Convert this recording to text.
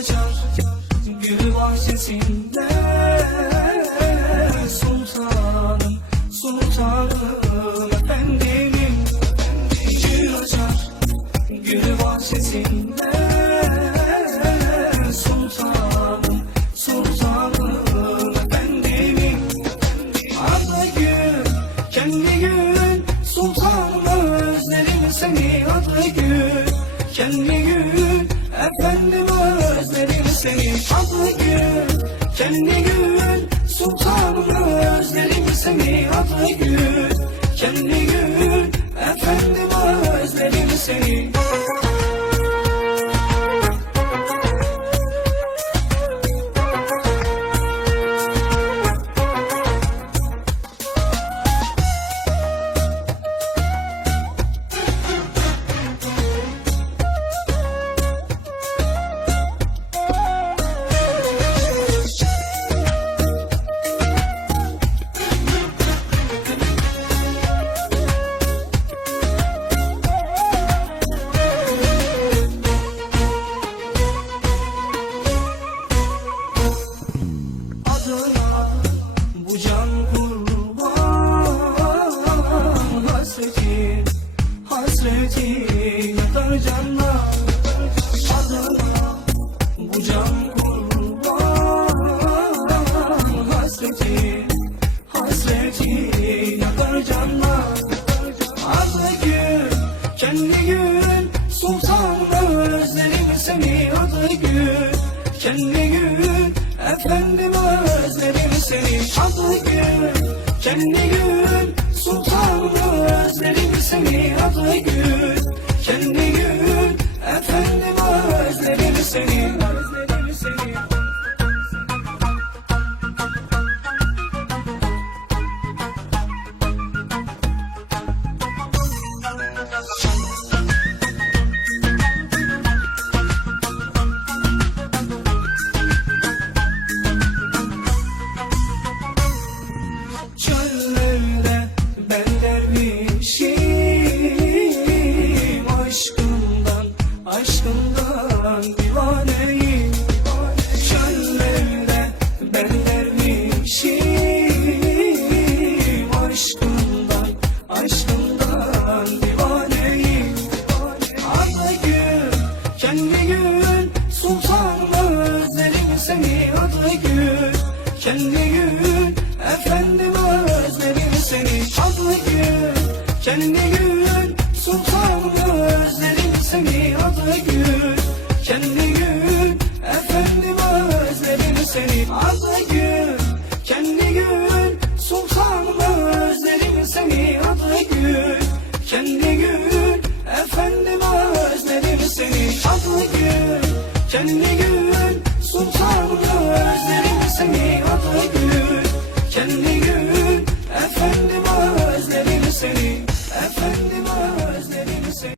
açar gül bahçesinde. Sultanım, sultanım efendim Gül açar gül bahçesinde özlerim seni adı gül Kendi gül, sultanım özlerim seni. Adı gül Kendi gül, efendim hasreti yatar canla adına bu can kurban. Hasreti hasreti yatar canla adı gül kendi gül sultan özlerim seni adı gül. Kendi gül efendim özlerim seni adı gül kendi sultan seni adı gül. Kendi gül. Efendim seni adı gül Kendi gül, efendim özlerim seni. Adı gül Kendi gül, sultan özlerim seni. Adı gül Kendi gül, efendim özlerim seni. Adı gül Kendi gül, sultan özlerim seni. Adı gül Kendi gül, efendim özlerim seni. Adı gül Kendi gül